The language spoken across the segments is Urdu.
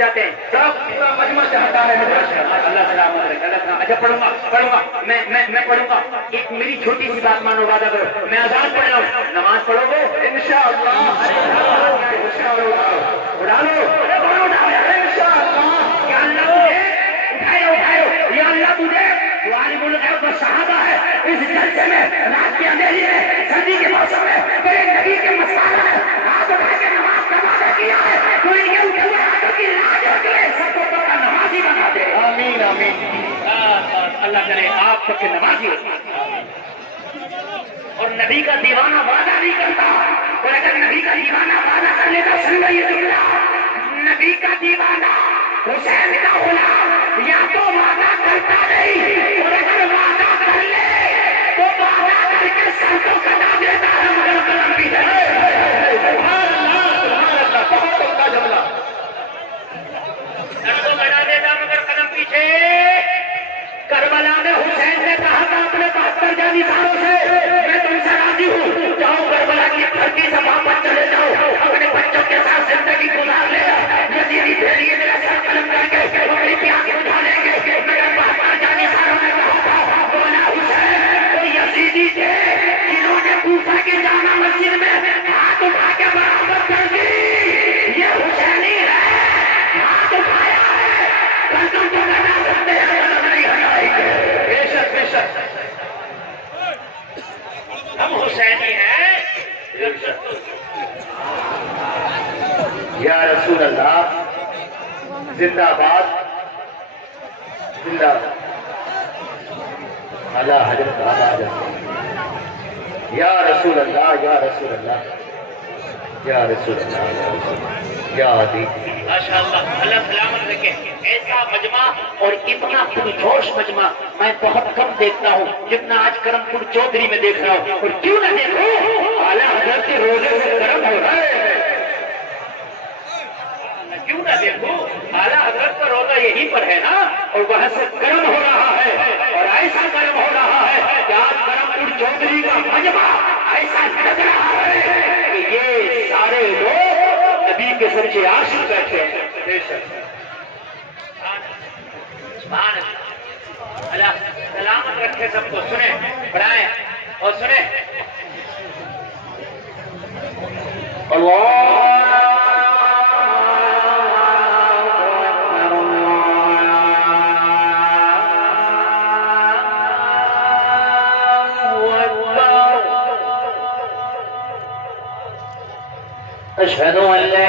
جاتے ہیں سب پورا مجمع چاہتا ہے اللہ سلامت رکھے اللہ سلامت. اچھا پڑھوں گا میں پڑھوں گا. ایک میری چھوٹی سی بات مانو وعدہ کرو میں اذان پڑھ رہا ہوں نماز پڑھو گے انشاءاللہ اڑا لو انشاءاللہ. یا اللہ تجھے اٹھائے یا اللہ تجھے غالب الغیب و صحابہ ہے اس جلسے میں رات کے اندھیرے میں سردی کے موسم میں میرے نبی کے مسالہ ہے ہاتھ اٹھا کے نماز کا وعدہ کیا ہے تو یہ اٹھے ہوئے ہاتھوں کی لاج ہوتی ہے سب کو پکا نمازی بنا دے. آمین آمین. اللہ کرے آپ سب کے نمازی ہو. اور نبی کا دیوانہ وعدہ نہیں کرتا اور اگر نبی کا دیوانہ وعدہ کر لے تو سن رہی ہے نبی کا دیوانہ حسین کا غلام یا تو وعدہ کرتا نہیں اور اگر وعدہ کر لے تو وعدہ کر کے سر کو کٹا دیتا ہے مگر قلم پیچھے. سبحان اللہ بہت اچھا جملہ. سر کو کٹا دیتا مگر قلم پیچھے. کربلا میں حسین نے کہا تھا اپنے 72 جانشینوں سے میں تم سے راضی ہوں جاؤ کربلا کی دھرتی سے واپس چلے جاؤ اپنے بچوں کے ساتھ زندگی گزار لے یزیدی بھیڑیے میرا سر قلم کر کے اپنی پیاس بجھا لیں گے مگر 72 جانشینوں نے کہا تھا بولا حسین تو یزیدی تھے جنہوں نے کوفہ کی جامع مسجد میں ہاتھ اٹھا کے برابر کر دی. یہ حسینی ہے ہاتھ اٹھایا ہے کل تم تو کرنا سکتے ہیں بے شک بے شک ہم حسینی ہیں. یا رسول اللہ زندہ باد زندہ اعلیٰ حضرت آباد. یا رسول اللہ یا رسول اللہ یا رسول اللہ یا عدی. ماشاء اللہ اللہ سلامت رکھے. ایسا مجمع اور اتنا پرجوش مجمع میں بہت کم دیکھتا ہوں جتنا آج کرم پور چودھری میں دیکھ رہا ہوں. اور کیوں نہ دیکھو اعلیٰ حضرت کے روزے سے کرم ہو رہا ہے. کیوں نہ دیکھو اعلیٰ حضرت کا روزہ یہیں پر ہے نا اور وہاں سے کرم ہو رہا ہے اور ایسا کرم ہو رہا ہے کہ آج کرم پور چودھری کا مجمع ایسا لگ رہا ہے کہ یہ سارے لوگ نبی کے سچے عاشق بیٹھے ہیں. بے شک اللہ سلامت رکھے سب کو. سنیں پڑھائیں اور سنیں اللہ اشہد ان لا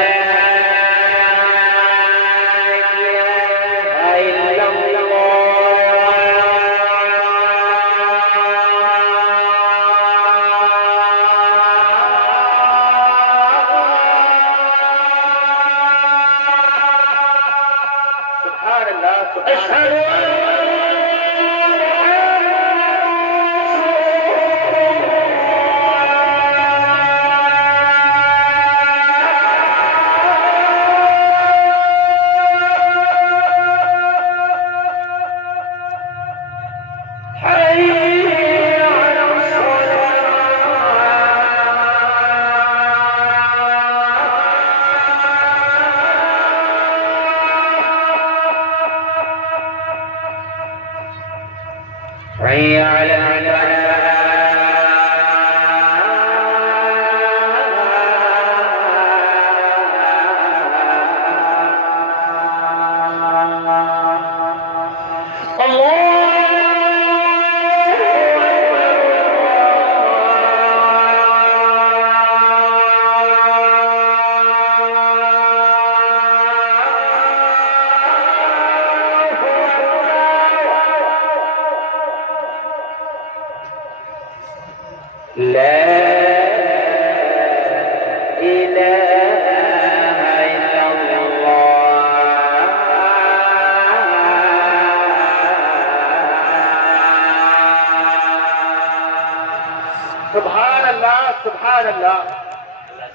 سبحان اللہ سبحان اللہ.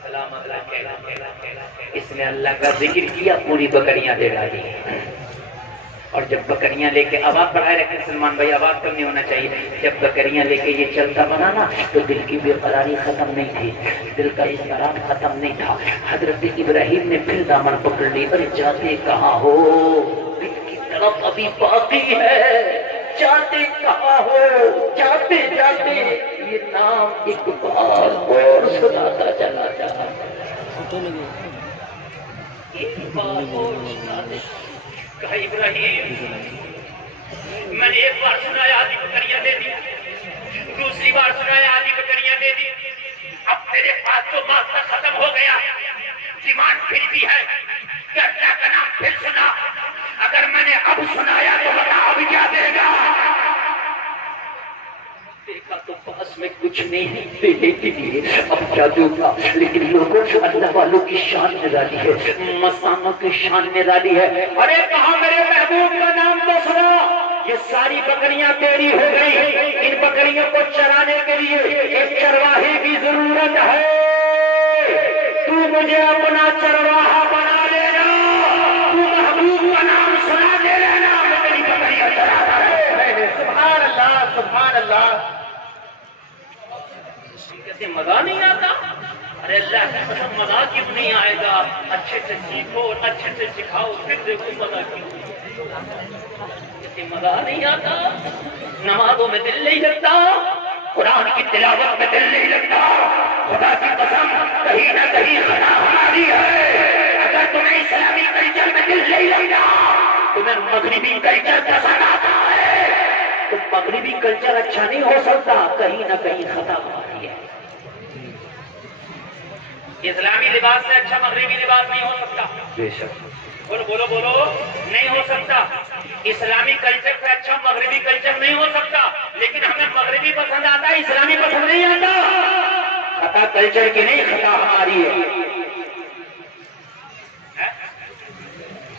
سلامت رکھے. اس نے اللہ کا ذکر کیا پوری بکریاں دے ڈالی. اور جب بکریاں لے کے آواز بڑھائے رکھیں سلمان بھائی، آواز کم نہیں ہونا چاہیے، جب بکریاں لے کے یہ چلتا بنا نا تو دل کی بے قراری ختم نہیں تھی، دل کا اضطراب ختم نہیں تھا۔ حضرت ابراہیم نے پھر دامن پکڑ لی، ارے جاتے کہاں ہو، دل کی طرف ابھی باقی ہے، جاتے کہاں ہو، جاتے جاتے یہ نام ایک بار اور سناتا چلا جا، ایک بار اور سناتے۔ کہا ابراہیم میں نے ایک بار سنایا آدھی بکریاں دے دی، دوسری بار سنایا آدھی بکریاں دے دی، اب تیرے پاس جو ماسٹر ختم ہو گیا، ڈیمانڈ پھر بھی ہے کہ اللہ کا نام پھر سنا، اگر میں نے اب سنایا تو بتا اب کیا دے گا؟ دیکھا تو پاس میں کچھ نہیں ہے دینے کے لیے، اب کیا دوں گا؟ لیکن لوگوں اللہ والوں کی شان نرالی ہے، مستانوں کی شان نرالی ہے۔ ارے کہاں میرے محبوب کا نام تو سنا، یہ ساری بکریاں تیری ہو گئی، ان بکریوں کو چرانے کے لیے ایک چرواہے کی ضرورت ہے، تو مجھے اپنا چرواہا بنا لینا، تو محبوب کا نام سنا دے لینا، میں تیری بکریاں چراتا رہے۔ سبحان اللہ سبحان اللہ۔ کہتے مزہ نہیں آتا؟ ارے اللہ کی قسم مزہ کیوں نہیں آئے گا؟ اچھے سے سیکھو، اچھے سے سکھاؤ، پھر دیکھو مزہ کیوں۔ کہتے مزہ نہیں آتا، نمازوں میں دل نہیں لگتا، قرآن کی تلاوت میں دل نہیں لگتا، خدا کی قسم کہیں نہ کہیں خطا ہماری ہے۔ اگر تمہیں اسلامی کلچر میں دل نہیں لگتا، تمہیں مغربی کلچر پسند آتا ہے، تو مغربی کلچر اچھا نہیں ہو سکتا، کہیں نہ کہیں خطا ہماری ہے۔ اسلامی لباس سے اچھا مغربی لباس نہیں ہو سکتا، بے شک، بولو بولو بولو، نہیں ہو سکتا۔ اسلامی کلچر سے اچھا مغربی کلچر نہیں ہو سکتا، لیکن ہمیں مغربی پسند آتا ہے، اسلامی پسند نہیں آتا۔ خطا کلچر کی نہیں، خطا ہماری ہے۔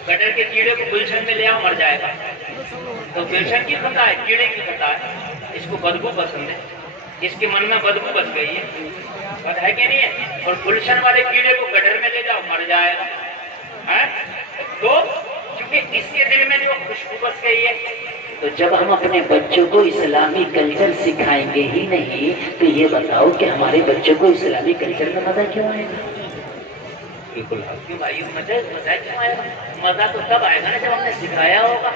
گٹر کے کیڑے کو گلشن میں لے آؤ مر جائے گا، تو گلشن کی خطا ہے، کیڑے کی خطا ہے، اس کو بدبو پسند ہے، اس کے من میں بدبو بس گئی ہے، بات ہے کہ نہیں ہے؟ اور گلشن والے کیڑے کو گٹر میں لے جاؤ مر جائے گا، تو کیونکہ اس کے دل میں جو خوشبو بس گئی ہے۔ تو جب ہم اپنے بچوں کو اسلامی کلچر سکھائیں گے ہی نہیں تو یہ بتاؤ کہ ہمارے بچوں کو اسلامی کلچر میں مزہ کیوں آئے گا؟ بالکل کیوں بھائی، مزہ کیوں آئے گا؟ مزہ تو تب آئے گا نا جب ہم نے سکھایا ہوگا۔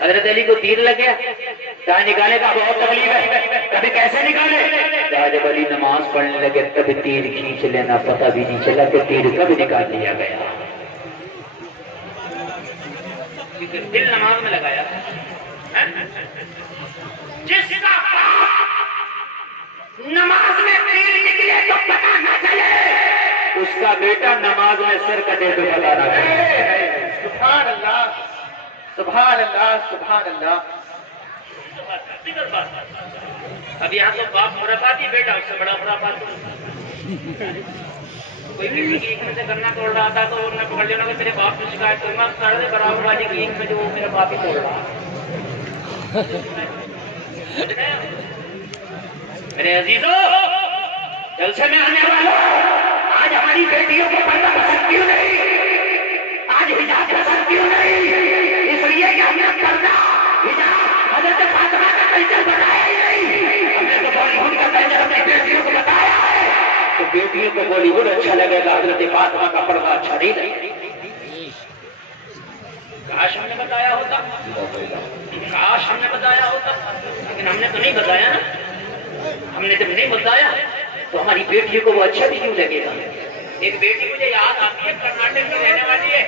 حضرت علی کو تیر لگ گیا، کہا نکالے کا بہت تکلیف ہے، کبھی کیسے نکالے؟ کہا جب علی نماز پڑھنے لگے تب تیر کھینچ لینا، پتہ بھی نہیں چلا کہ تیر کب نکال لیا گیا، کیونکہ دل نماز میں لگایا۔ جس کا نماز میں تیر نکلے تو پتہ نہ چلے، اس کا بیٹا نماز میں سر کٹے تو پتہ نہ چلے۔ سبحان اللہ سبحان اللہ سبحان اللہ۔ اب یہاں تو باپ خرافاتی بیٹا اس سے بڑا خرافاتی، کوئی کسی کی ایک میں سے کرنا توڑ رہا تھا تو انہوں نے پکڑ لیا کہ تیرے باپ سے شکایت کروں گا، سارے برابر والی کی ایک میں جو وہ میرا باپ ہی توڑ رہا۔ میرے عزیزوں، جلسے میں آنے والوں، آج ہماری بیٹیوں کو پردہ پسند کیوں نہیں؟ آج حجاب پسند کیوں نہیں؟ اس لیے کہ ہم نے پردہ حجاب حضرت فاطمہ کا کلچر بتایا ہی نہیں، ہم نے تو بالی ووڈ کا کلچر اپنی بیٹیوں کو بتایا ہے، تو بیٹیوں کو بالی ووڈ اچھا لگے گا، حضرت فاطمہ کا پردہ اچھا نہیں لگے گا۔ کاش ہم نے بتایا ہوتا، کاش ہم نے بتایا ہوتا، لیکن ہم نے تو نہیں بتایا نا۔ ہم نے جب نہیں بتایا تو ہماری بیٹیوں کو وہ اچھا بھی کیوں لگے گا؟ ایک بیٹی مجھے یاد آتی ہے، کرناٹک میں رہنے والی ہے،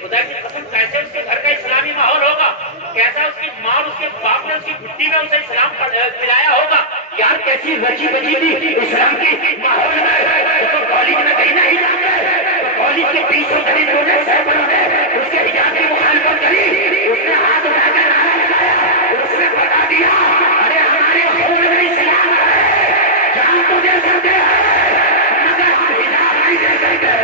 خدا کی قسم کیسے اس کے گھر کا اسلامی ماحول ہوگا، کیسا اس کی ماں اور اس کے باپ نے اس کی گھٹی میں اسے اسلام پلایا ہوگا، یار کیسی رچی بچی تھی اسلام کی ماحول میں۔ تو کالج میں کہیں نہیں جاتے، تو کالج کے 20 قریب لوگوں نے سیبل نے اس کے حجاب کی مخالفت کری، اس نے ہاتھ اٹھا کر نعرہ لگایا، اس نے بتا دیا ارے ہمارے خون میں اسلام ہے، جان تو دے سکتے ہیں مگر ہم حجاب نہیں دے سکتے۔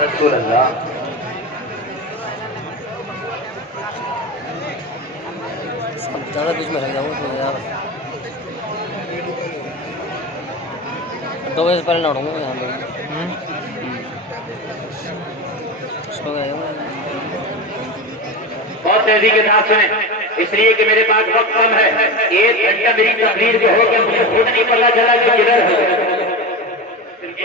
رسول اللہ زیادہ بیچ میں رہ جاؤں تو یار 2 بجے سے پہلے نہ اٹھوں گا یہاں پہ سو گئے بہت تیزی کے ساتھ سنیں، اس لیے کہ میرے پاس وقت کم ہے. 1 گھنٹہ میری تقریر جو ہو گیا مجھے خود نہیں پتا چلا کہ کدھر ہے.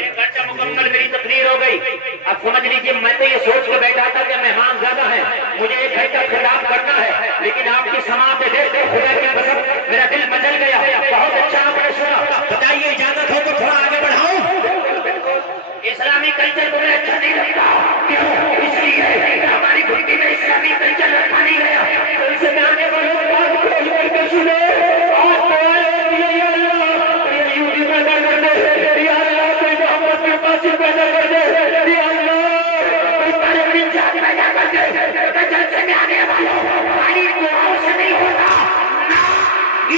1 گھنٹہ مکمل میری تقریر ہو گئی. اب سمجھ لیجیے میں تو یہ سوچ کے بیٹھا تھا کہ مہمان زیادہ ہیں، مجھے 1 گھنٹہ خطاب کرنا ہے، لیکن آپ کی سماعت دیکھ کر خدا کی قسم میرا دل مچل گیا. بہت اچھا آپ نے سنا. بتائیے اجازت ہو تو تھوڑا آگے بڑھاؤں. اسلامی کلچر کو میں اچھا نہیں لگتا. کیوں؟ اس لیے ہماری گھٹی میں اسلامی کلچر رکھا نہیں گیا. تو اسے میں آنے والوں بات کھول کر کے سنے. آج تو آئے یا اللہ یہ یہودی پیدا کر دے، یا اللہ کوئی محمد کے پاس پیدا کر دے، یا اللہ کوئی طالب انسان پیدا کر دے. تو جلسے میں آنے والوں ہماری دعاؤں سے نہیں ہوتا نہ،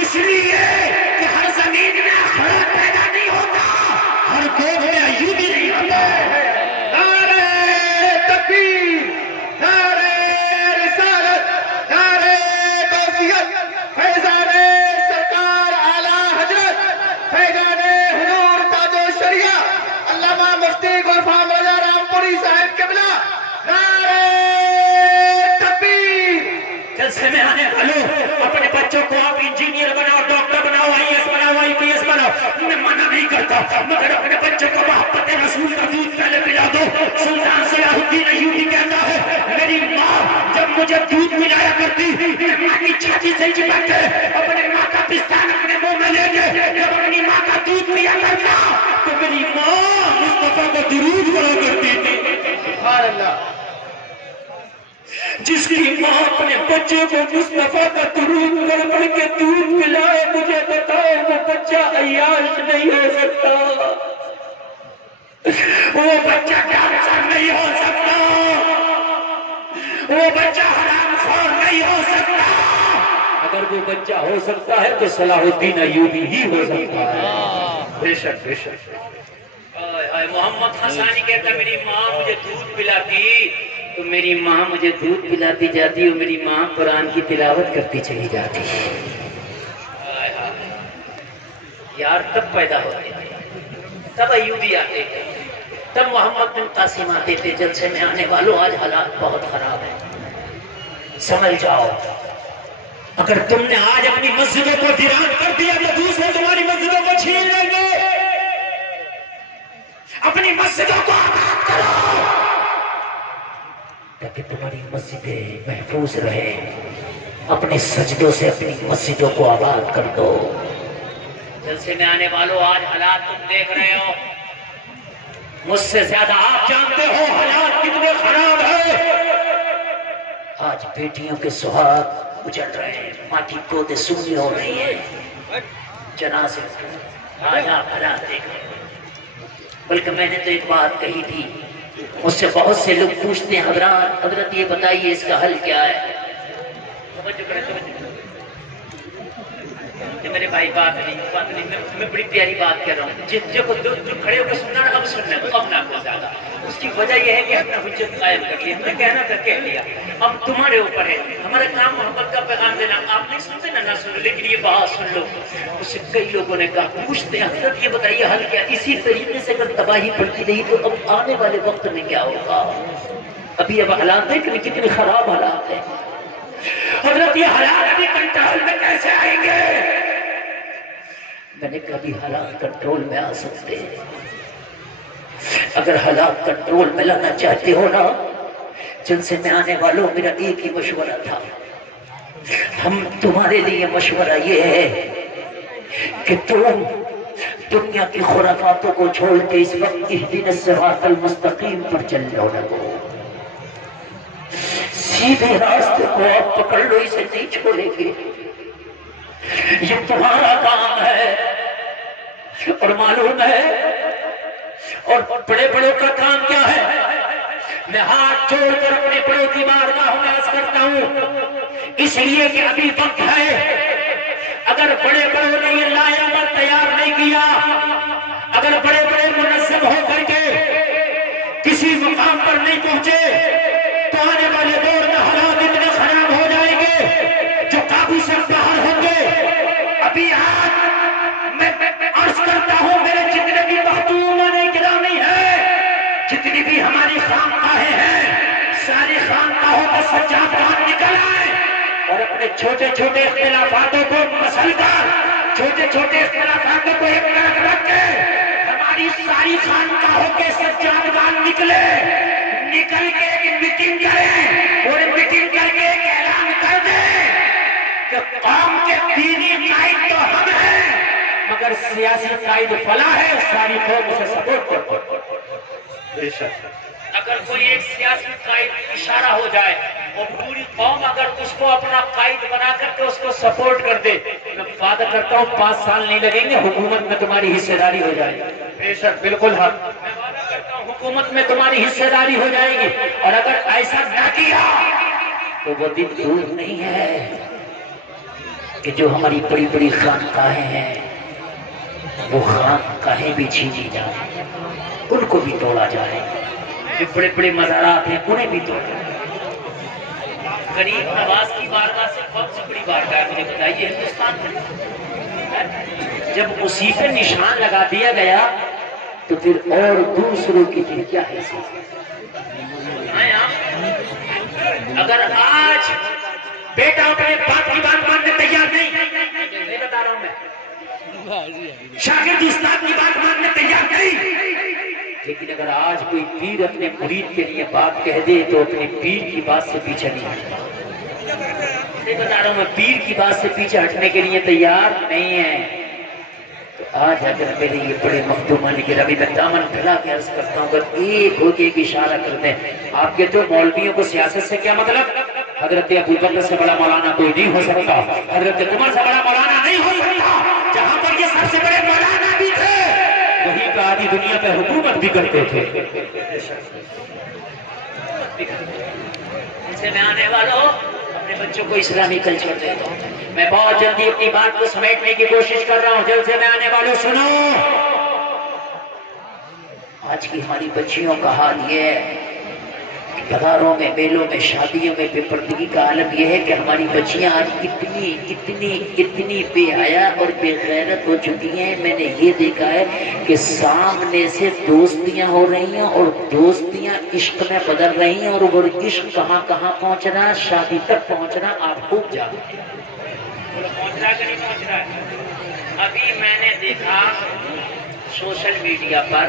اس لیے کہ ہر زمین میں اخلاق پیدا نہیں ہوتا، ہر کوٹ میں ایوبی نہیں ہوتا. نعرہ تکبیر، نعرہ رسالت، نعرہ توحید، فیضان سرکار اعلیٰ حضرت فیضان حضور تاج الشریعہ علامہ مفتی گلفام رضا رام پوری صاحب قبلہ. نعرہ تکبیر. جلسے میں آنے والوں اپنے بچوں کو آپ انجینئر بناؤ، ڈاکٹر بناؤ، IAS بناؤ، IPS بناؤ، میں منع نہیں کرتا، مگر اپنے بچوں کو محبت رسول کا دودھ پہلے پلا دو. سلطان صلاح الدین ایوبی کہتا ہے میری ماں جب مجھے دودھ پلایا کرتی میں ماں کی چھاتی سے چپک کے اپنے ماں کا پستان اپنے منہ میں لے کے جب اپنی ماں کا دودھ پیا کرتا تو میری ماں مصطفیٰ کو درود پڑھا کرتی تھی. سبحان اللہ. جس کی ماں اپنے بچے کو مصطفیٰ کا درود پڑھ پڑھ کے دودھ پلائے، مجھے بتاؤ وہ بچہ عیاش نہیں ہو سکتا، وہ بچہ ڈاکٹر نہیں ہو سکتا، وہ بچہ حرام خور نہیں ہو سکتا. اگر وہ بچہ ہو سکتا ہے تو صلاح الدین ایوبی ہی ہو سکتا ہے. بے شک بے شک. محمد حسانی کہتا میری ماں مجھے دودھ پلاتی تو میری ماں مجھے دودھ پلاتی جاتی اور میری ماں قرآن کی تلاوت کرتی چلی جاتی. یار تب پیدا ہوتے تب ایوبی آتے تھے، تب محمد بن قاسم آتے تھے. جلسے میں آنے والوں آج حالات بہت خراب ہیں، سمجھ جاؤ. اگر تم نے آج اپنی مسجدوں کو ویران کر دیا تو دوسرے تمہاری مسجدوں کو چھین لیں گے. اپنی مسجدوں کو آباد کرو تاکہ تمہاری مسجدیں محفوظ رہے. اپنے سجدوں سے اپنی مسجدوں کو آباد کر دو. جلسے میں آنے والوں آج حالات تم دیکھ رہے ہو، مجھ سے زیادہ آپ جانتے ہو حالات کتنے خراب ہیں. آج بیٹیوں کے سہاگ اجڑ رہے ہیں، ماٹی پودے سونی ہو رہی ہیں، جنازے آج آپ حالات دیکھ رہے ہیں. بلکہ میں نے تو ایک بات کہی تھی، مجھ سے بہت سے لوگ پوچھتے ہیں حضرت یہ بتائیے اس کا حل کیا ہے. میرے بھائی بات نہیں، میں بڑی پیاری بات کہہ رہا ہوں. جو کھڑے ہو کے سننا نا، اب سننا اب نہ کو زیادہ. اس کی وجہ یہ ہے کہ اپنا حجت قائم کر لیا، میں کہنا تھا کہہ لیا. اب تمہارے اوپر ہے، ہمارا کام محبت کا پیغام دینا. آپ نہیں سنتے نا، نہ سنو، لیکن یہ بات سن لو. اس سے کئی لوگوں نے کہا پوچھتے ہیں حضرت یہ بتائیے حل کیا. اسی طریقے سے اگر تباہی پڑتی رہی تو اب آنے والے وقت میں کیا ہوگا. ابھی اب حالات دیکھ رہے کتنے خراب حالات ہیں. حضرت یہ حالات ابھی کنٹرول میں کیسے آئیں گے؟ میں نے کبھی حالات کنٹرول میں آ سکتے ہیں. اگر حالات کنٹرول میں لانا چاہتے ہو نا، جلسے میں آنے والوں میرا ایک ہی مشورہ تھا. ہم تمہارے لیے مشورہ یہ ہے کہ تم دنیا کی خرافاتوں کو چھوڑ کے اس وقت اہدنا الصراط المستقیم پر چل جاؤ لگو. سیدھے راستے کو آپ پکڑ لو، اسے نہیں چھوڑیں گے. یہ تمہارا کام ہے اور معلوم ہے. اور بڑے بڑوں کا کام کیا ہے؟ میں ہاتھ چھوڑ کر اپنے بڑوں کی بارگاہ میں عرض کرتا ہوں، اس لیے کہ ابھی وقت ہے. اگر بڑے بڑوں نے یہ لایا عمل تیار نہیں کیا، اگر بڑے بڑے منظم ہو کر کے کسی مقام پر نہیں پہنچے تو آنے والے دور میں حالات اتنے خراب ہو جائیں گے جو قابو سے باہر ہوں گے. ابھی آج میں عرض کرتا ہوں میرے جتنے بھی اپنے چھوٹے چھوٹے اختلافاتوں کو مسل کر، چھوٹے چھوٹے اختلافاتوں کو ایک طرف رکھ کے ہماری ساری خانقاہوں کے سجادگان نکلے، نکل کے ایک میٹنگ کریں اور میٹنگ کر کے ایک اعلان کر دیں کہ قوم کے دینی قائد تو ہم ہیں مگر سیاسی قائد فلاں ہے، ساری قوم اسے سپورٹ کرتے۔ اگر کوئی ایک سیاسی قائد اشارہ ہو جائے اور پوری قوم اگر اس کو اپنا قائد بنا کر کے اس کو سپورٹ کر دے، میں وعدہ کرتا ہوں 5 سال نہیں لگیں گے، حکومت میں تمہاری حصہ داری ہو جائے گی۔ بے شک، بالکل حق۔ میں وعدہ کرتا ہوں حکومت میں تمہاری حصہ داری ہو جائے گی، اور اگر ایسا نہ کیا تو وہ دن دور نہیں ہے کہ جو ہماری بڑی بڑی خانقاہیں ہیں وہ خانقاہیں بھی چھینی جائیں، ان کو بھی توڑا جائے، جو بڑے بڑے مزارات ہیں انہیں بھی توڑا جائے۔ غریب نواز کی بارگاہ سے کون سی بڑی بارگاہ ہے مجھے بتائیے ہندوستان میں؟ جب اسی پہ نشان لگا دیا گیا تو پھر اور دوسروں کی پھر کیا حیثیت؟ اگر آج بیٹا اپنے باپ کی بات ماننے تیار نہیں، میں بتا رہا ہوں، میں شاگرد استاد کی بات ماننے تیار نہیں، لیکن اگر آج کوئی پیر اپنے مرید کے لیے بات کہہ دے تو اپنے پیر کی بات سے پیچھے نہیں ہٹتا۔ میں بتا رہا ہوں، میں پیر کی بات سے پیچھے ہٹنے کے لیے تیار نہیں ہے۔ تو آج اگر میرے یہ بڑے مخدومان کے ربی میں دامن پھیلا کے عرض کرتا ہوں، اگر ایک ہو کے ایک اشارہ کرتے ہیں، آپ کے تو مولویوں کو سیاست سے کیا مطلب؟ حضرت ابوبکر سے بڑا مولانا کوئی نہیں ہو سکتا، حضرت عمر سے بڑا مولانا نہیں ہو سکتا، جہاں پر یہ سب سے بڑے مولانا بھی تھے وہی کا آدھی دنیا پہ حکومت بھی کرتے تھے۔ اسے میں آنے والوں اپنے بچوں کو اسلامی کلچر دیتا ہوں۔ میں بہت جلدی اپنی بات کو سمیٹنے کی کوشش کر رہا ہوں، جلد سے میں آنے والوں سنو۔ آج کی ہماری بچیوں کا حال یہ ہے، بازاروں میں، میلوں میں، شادیوں میں بے پردگی کا عالم یہ ہے کہ ہماری بچیاں آج اتنی بے حیا اور بے غیرت ہو چکی ہیں۔ میں نے یہ دیکھا ہے کہ سامنے سے دوستیاں ہو رہی ہیں اور دوستیاں عشق میں بدل رہی ہیں، اور وہ عشق کہاں کہاں پہنچنا، شادی تک پہنچنا آپ خوب جانتے ہیں۔ پہنچ رہا کہ نہیں پہنچ رہا ہے؟ ابھی میں نے دیکھا سوشل میڈیا پر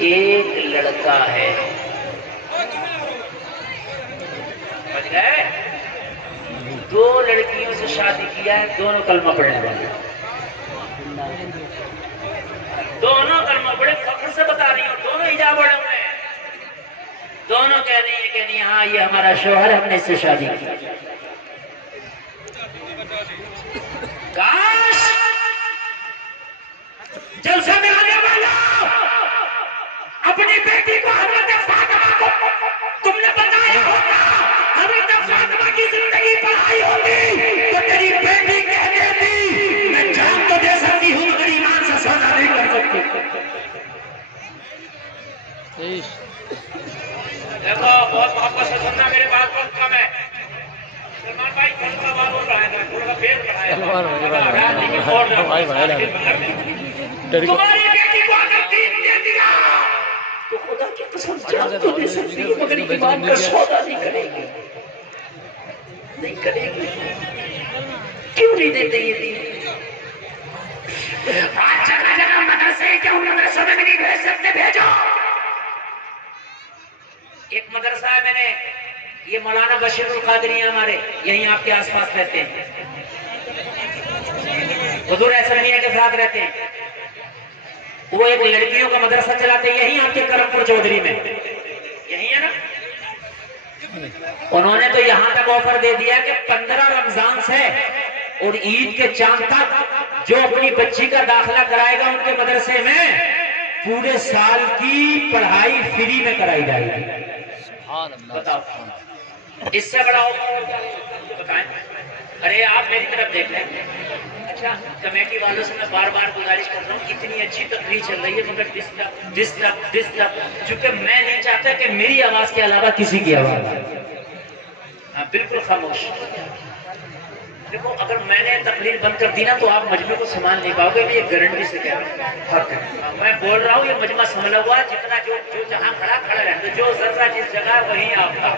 ایک لڑکا ہے، دو لڑکیوں سے شادی کیا ہے، دونوں کلمہ پڑھنے والے، دونوں کلمہ پڑھے، فخر سے بتا رہی ہوں، دونوں حجاب اوڑھے ہوئے ہیں، دونوں کہہ رہی ہیں کہ نہیں ہاں یہ ہمارا شوہر، ہم نے اس سے شادی کی۔ کاش جلسے میں آنے والا اپنی بیٹی کو حضرت فاطمہ کو تم نے بتایا ہوگا، حضرت فاطمہ کی زندگی پڑھائی ہوگی تو تیری بیٹی کہہ دیتی میں جان تو دے سکتی ہوں مگر ایمان سے سودا نہیں کر سکتی۔ دیکھو بہت محبت سے سننا، میرے بات بہت کم ہے۔ سلمان بھائی تھوڑا بات بول رہا ہے، تھوڑا پھیر رہا ہے، تمہاری بیٹی کو اگر دین دے دیا تو خدا کی قسم جان تو دے سکتی ہے مگر ایمان کا سودا نہیں کرے گی، نہیں کرے گی۔ کیوں نہیں دیتے یہ دین؟ آج جگہ جگہ مدرسے کیوں مدرسوں میں نہیں بھیج سکتے؟ بھیجو۔ ایک مدرسہ ہے، میں نے یہ مولانا بشیر القادری ہمارے یہیں آپ کے آس پاس رہتے ہیں، حضور اسلامیہ کے ساتھ رہتے ہیں، وہ ایک لڑکیوں کا مدرسہ چلاتے ہیں یہیں آپ کے کرم پور چودھری میں، یہی ہے نا۔ انہوں نے تو یہاں تک آفر دے دیا کہ 15 رمضان سے اور عید کے چاند تک جو اپنی بچی کا داخلہ کرائے گا ان کے مدرسے میں پورے سال کی پڑھائی فری میں کرائی جائے گی۔ بتاؤ اس سے بڑا آفر بتائیں؟ ارے آپ میری طرف دیکھ لیں۔ اچھا کمیٹی والوں سے میں بار بار گزارش کر رہا ہوں، اتنی اچھی تقریر چل رہی ہے مگر ڈسٹرب، چونکہ میں نہیں چاہتا کہ میری آواز کے علاوہ کسی کی آواز آئے۔ ہاں بالکل خاموش۔ دیکھو اگر میں نے تقریر بند کر دی نا تو آپ مجمع کو سنبھال نہیں پاؤ گے، میں یہ گارنٹی سے کہہ رہا ہوں۔ میں بول رہا ہوں یہ مجمع سنبھلا ہوا، جتنا جو جہاں کھڑا رہے، جو ذرہ جس جگہ وہیں آپ کا۔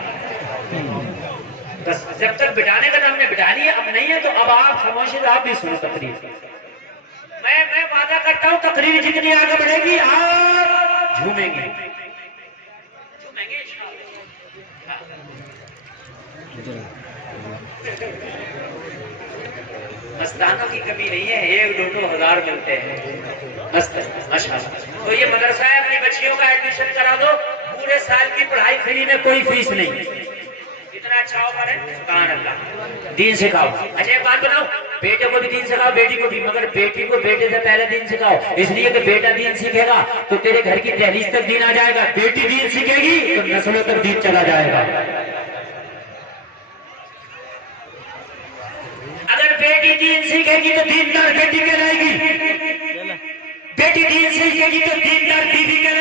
بس جب تک بٹانے کا ہم نے بٹا لیا، اب نہیں ہے تو اب آپ خاموشی سے آپ بھی سنو تقریر. میں وعدہ کرتا ہوں تقریر جتنی آگے بڑھے گی آپ جھومیں گے مستانوں کی کمی نہیں ہے، 1-2 ہزار ملتے ہیں تو یہ مدرسہ ہے، اپنی بچیوں کا ایڈمیشن کرا دو، پورے سال کی پڑھائی فری میں، کوئی فیس نہیں. اتنا اچھا آفر ہے، سبحان اللہ. دین سکھاؤ. اچھا ایک بات بتاؤ، بیٹے کو بھی دین سکھاؤ، بیٹی کو بھی، مگر بیٹی کو بیٹے سے پہلے دین سکھاؤ، اس لیے کہ بیٹا دین سیکھے گا تو تیرے گھر کی دہلیز تک دین آ جائے گا، بیٹی دین سیکھے گی تو نسلوں تک دین چلا جائے گا. اگر بیٹی دین سیکھے گی تو دیندار بیٹی کہلائے گی، بیٹی دین سیکھے گی تو دیندار بیوی کہلائے گی.